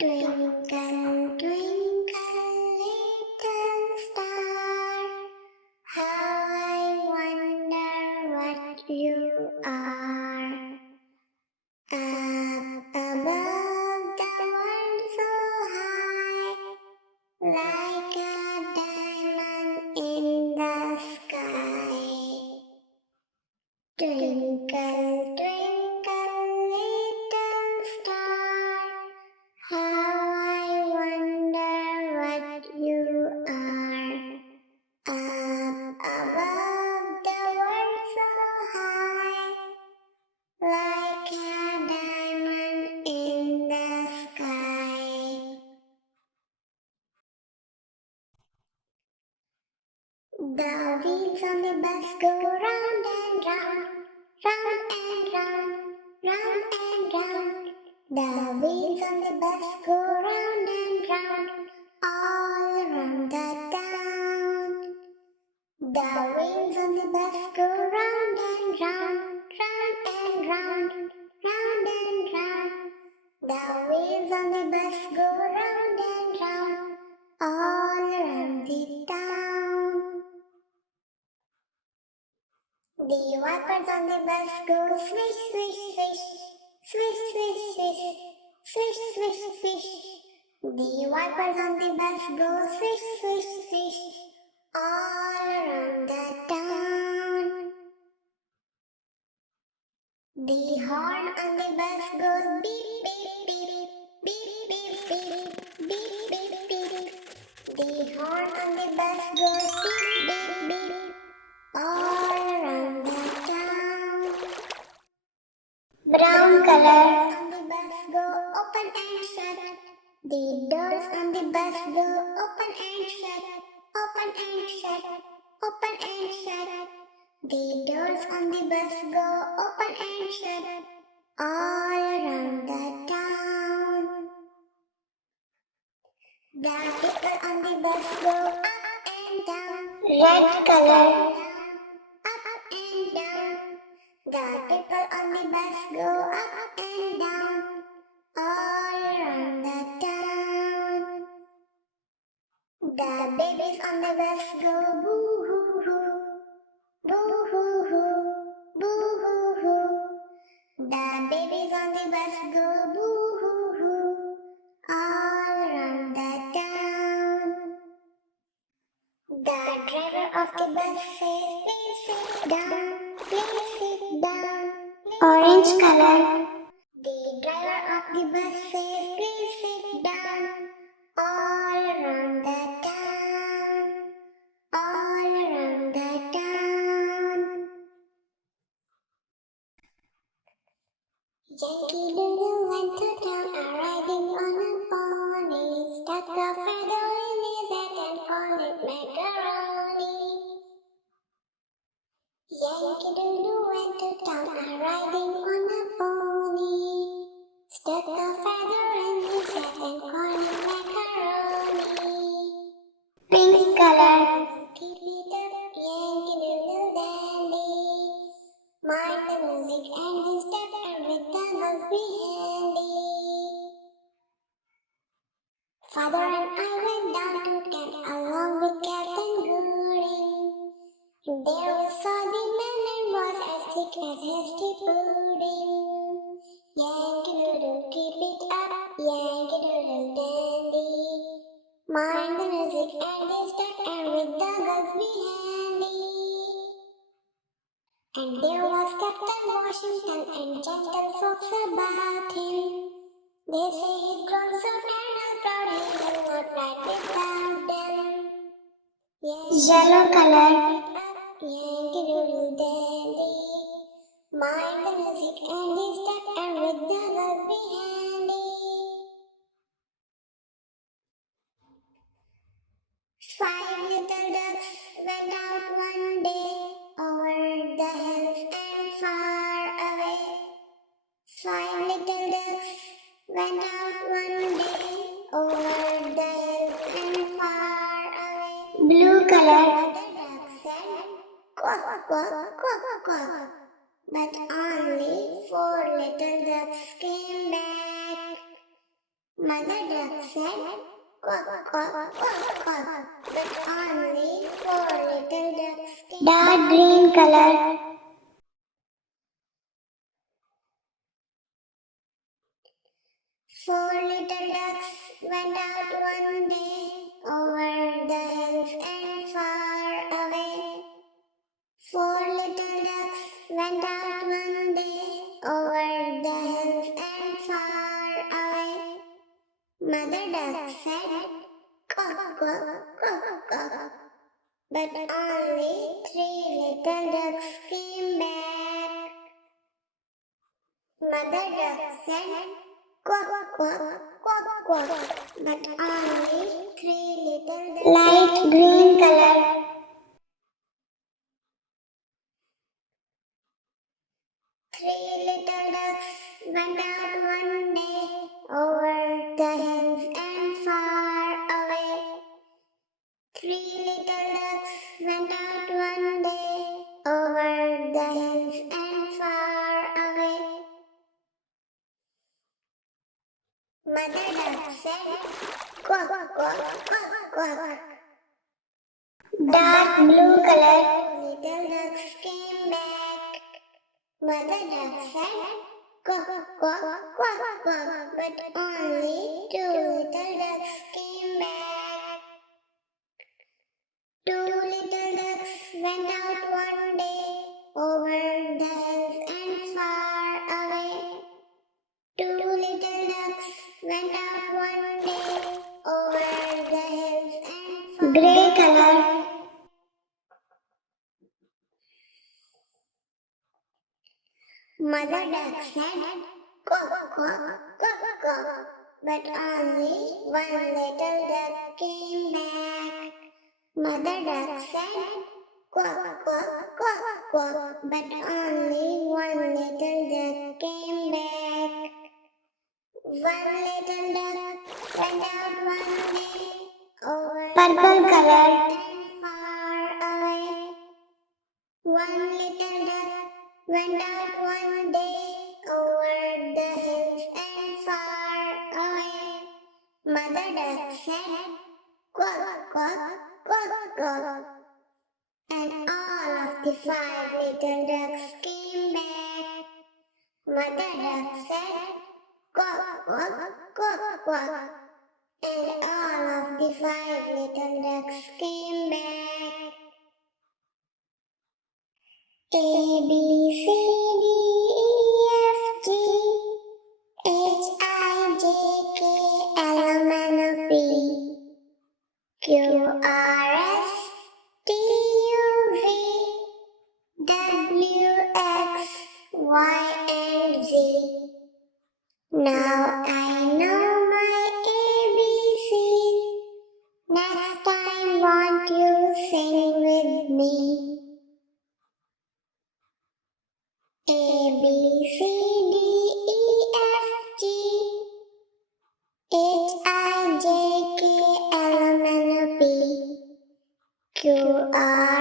Twinkle, twinkle, little star, how I wonder what you are. Up above the world so high, like a diamond in the sky. Twinkle, twinkle, little star, how I wonder what you are. Up above the world so high, like a diamond in the sky. The wheels on the bus go round and round, round and round, round and round. The wheels on the bus go round and round, all around the town. The wheels on the bus go round and round, round and round, round and round. The wheels on the bus go round and round, all around the town. The wipers on the bus go swish, swish, swish, swish, swish, swish, swish, swish, swish. The wipers on the bus go swish, swish, swish, all around the town. The horn on the bus goes beep, beep, beep, beep, beep, beep, beep, beep, beep. The horn on the bus goes beep, beep, beep, all around the town. Brown colors on the bus go open and shut. The doors on the bus go open and shut, open and shut, open and shut. The doors on the bus go open and shut, all around the town. The people on the bus go up and down. Red color. Up and down. The people on the bus go up and down, all around the town. The babies on the bus go boo hoo hoo, boo hoo hoo, boo hoo hoo. The babies on the bus go boo hoo hoo, all around the town. The driver of the bus says, please sit down, please sit down. Orange color. The driver of the bus says, please sit down, all around the town, all around the town. Yankee Doodle went to town, riding on a pony, stuck a feather in his hat and called it macaroni. Yankee Doodle went to town, riding on a pony, stuck a feather in his hat and called it macaroni. Pink color. Keep it up, Yankee Doodle dandy. Mind the music and the step, and with the bus be handy. Father and I went down to town along with Captain Gooding. There we saw the man and was as thick as hasty pudding. Yankee Doodle, keep it up, Yankee Doodle dandy. Mind the music and the step, and with the guns be handy. And there was Captain Washington and gentle folks about him. They say he's grown so eternal proud he will not ride without them. Yellow color. Yankee Doodle dandy. Mind the music and the step, and with the bus be handy. 5 little ducks went out one day, over the hills and far away. 5 little ducks went out one day, over the hills and far away. Blue color. The duck said, quack, quack, quack, quack. But only 4 little ducks came back. Mother duck said, quack, quack, quack, quack. But only 4 little ducks came. Dark green color. Four little ducks went out one day over the hills and far away. 4 little ducks went out one day over the hills and far away. Mother duck said, quack, quack, quack, quack. But only 3 little ducks came back. Mother duck said, quack, quack, quack, quack. But only 3 little ducks. Light green color. Three little ducks went out one day over the hills and far away. 3 little ducks went out one day over the hills and far away. Mother duck said, quack, quack, quack, quack. Dark blue color. Little ducks came back. Mother duck said, quack, quack, quack, quack. But only 2 little ducks came back. 2 little ducks went out one day over the hills and far away. 2 little ducks went out one day over the hills and far away. Grey color. Mother duck said, quack, quack, quack, quack. But only 1 little duck came back. Mother duck said, quack, quack, quack, quack. But only 1 little duck came back. 1 little duck went out one day over purple color and far away. 1 little duck went out one day over the hills and far away. Mother duck said, quack, quack, quack, quack. And all of the 5 little ducks came back. Mother duck said, quack, quack, quack, quack. And all of the 5 little ducks came back. A, B, C, D, E, F, G, H, I, J, K, L, M, N, O, P, Q, R, S, T, U, V, W, X, Y, and Z. Now I know my ABC. Next time, won't you sing with me? A, B, C, D, E, F, G, H, I, J, K, L, M, N, O, P, Q, R,